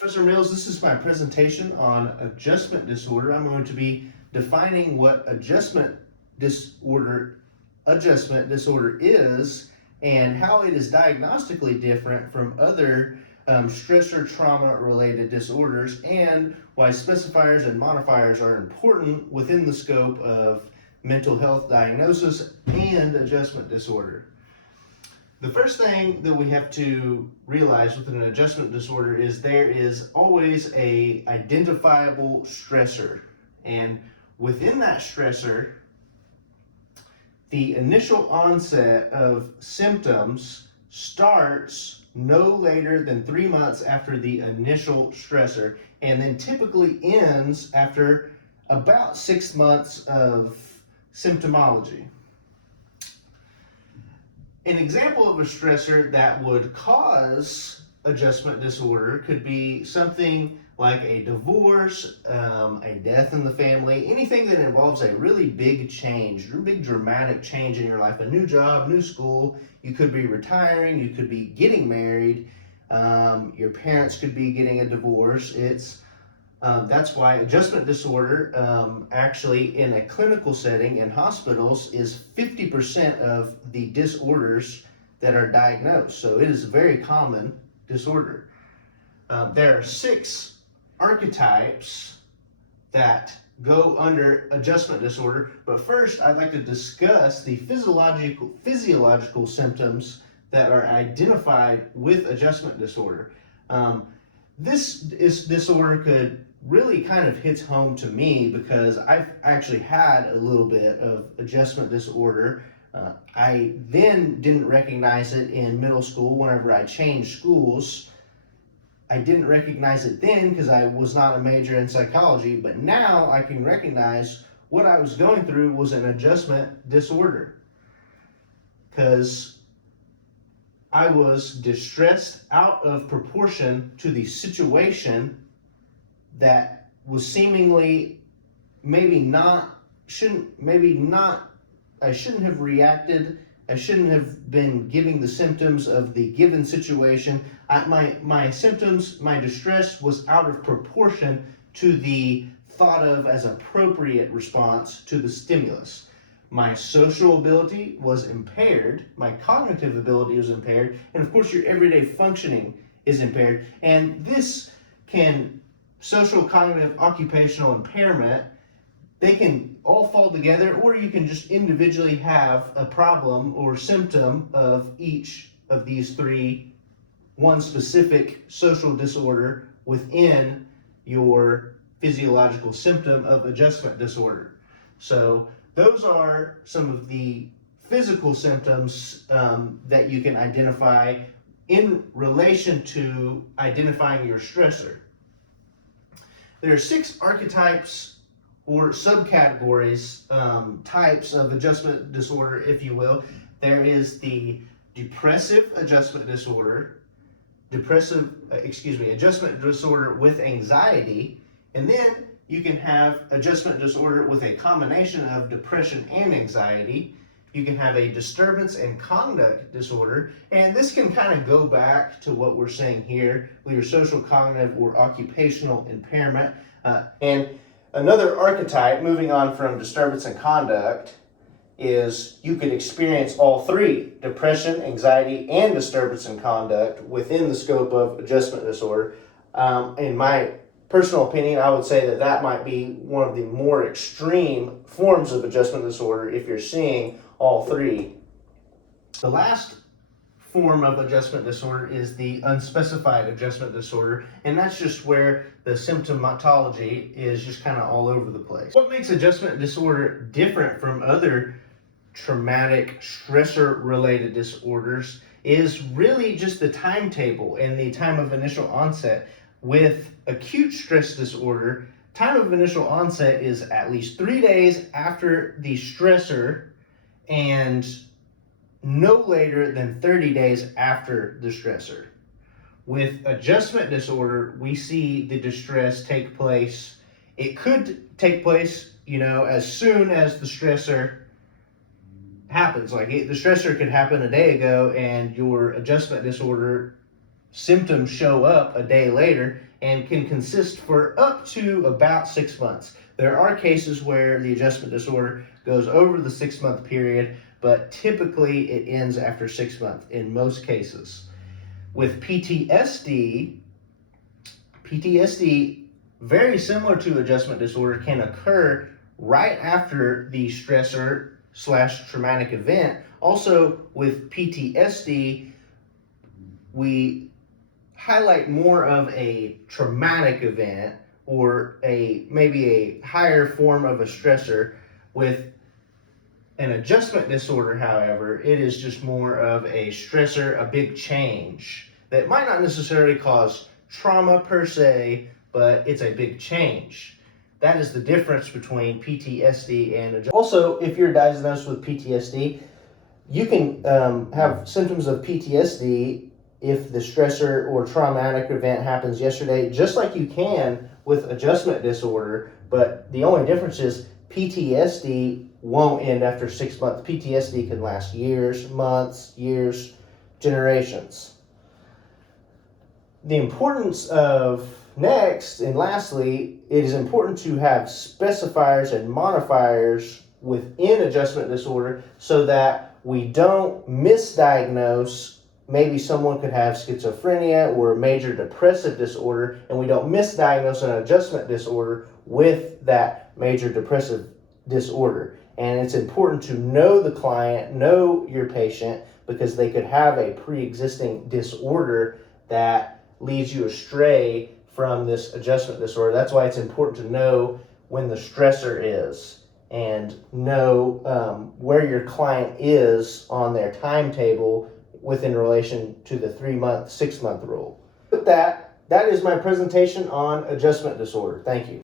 Professor Mills, this is my presentation on adjustment disorder. I'm going to be defining what adjustment disorder is and how it is diagnostically different from other stressor trauma related disorders, and why specifiers and modifiers are important within the scope of mental health diagnosis and adjustment disorder. The first thing that we have to realize with an adjustment disorder is there is always a identifiable stressor, and within that stressor, the initial onset of symptoms starts no later than 3 months after the initial stressor, and then typically ends after about 6 months of symptomology. An example of a stressor that would cause adjustment disorder could be something like a divorce, a death in the family, anything that involves a really big change, a big dramatic change in your life, a new job, new school. You could be retiring, you could be getting married, your parents could be getting a divorce. That's why adjustment disorder, actually in a clinical setting in hospitals, is 50% of the disorders that are diagnosed. So it is a very common disorder. There are 6 archetypes that go under adjustment disorder, but first I'd like to discuss the physiological symptoms that are identified with adjustment disorder. This disorder could really kind of hits home to me because I've actually had a little bit of adjustment disorder. I then didn't recognize it in middle school whenever I changed schools. I didn't recognize it then because I was not a major in psychology, but now I can recognize what I was going through was an adjustment disorder, because I was distressed out of proportion to the situation that was seemingly I shouldn't have reacted. I shouldn't have been giving the symptoms of the given situation. My symptoms, my distress was out of proportion to the thought of as appropriate response to the stimulus. My social ability was impaired, my cognitive ability was impaired, and of course your everyday functioning is impaired. And this social, cognitive, occupational impairment, they can all fall together, or you can just individually have a problem or symptom of each of these 3, one specific social disorder within your physiological symptom of adjustment disorder. So those are some of the physical symptoms that you can identify in relation to identifying your stressor. There are 6 archetypes or subcategories, types of adjustment disorder, if you will. There is the depressive adjustment disorder, adjustment disorder with anxiety, and then you can have adjustment disorder with a combination of depression and anxiety. You can have a disturbance and conduct disorder, and this can kind of go back to what we're saying here with your social, cognitive, or occupational impairment. And another archetype, moving on from disturbance and conduct, is you could experience all 3, depression, anxiety, and disturbance and conduct within the scope of adjustment disorder. In my personal opinion, I would say that might be one of the more extreme forms of adjustment disorder if you're seeing all 3. The last form of adjustment disorder is the unspecified adjustment disorder, and that's just where the symptomatology is just kind of all over the place. What makes adjustment disorder different from other traumatic stressor related disorders is really just the timetable and the time of initial onset. With acute stress disorder, time of initial onset is at least 3 days after the stressor and no later than 30 days after the stressor. With adjustment disorder, we see the distress take place. It could take place, as soon as the stressor happens. The stressor could happen a day ago and your adjustment disorder symptoms show up a day later and can consist for up to about 6 months. There are cases where the adjustment disorder goes over the 6-month period, but typically it ends after 6 months in most cases. With PTSD, very similar to adjustment disorder, can occur right after the stressor / traumatic event. Also, with PTSD, we highlight more of a traumatic event or maybe a higher form of a stressor. With an adjustment disorder, however, it is just more of a stressor, a big change that might not necessarily cause trauma per se, but it's a big change. That is the difference between PTSD and adjustment. Also, if you're diagnosed with PTSD, you can have symptoms of PTSD if the stressor or traumatic event happens yesterday, just like you can with adjustment disorder, but the only difference is PTSD won't end after 6 months. PTSD can last years, months, years, generations. The importance of next and lastly, it is important to have specifiers and modifiers within adjustment disorder so that we don't misdiagnose. Maybe someone could have schizophrenia or a major depressive disorder, and we don't misdiagnose an adjustment disorder with that major depressive disorder. And it's important to know the client, know your patient, because they could have a pre-existing disorder that leads you astray from this adjustment disorder. That's why it's important to know when the stressor is and know where your client is on their timetable within relation to the 3-month, 6-month rule. With that, that is my presentation on adjustment disorder. Thank you.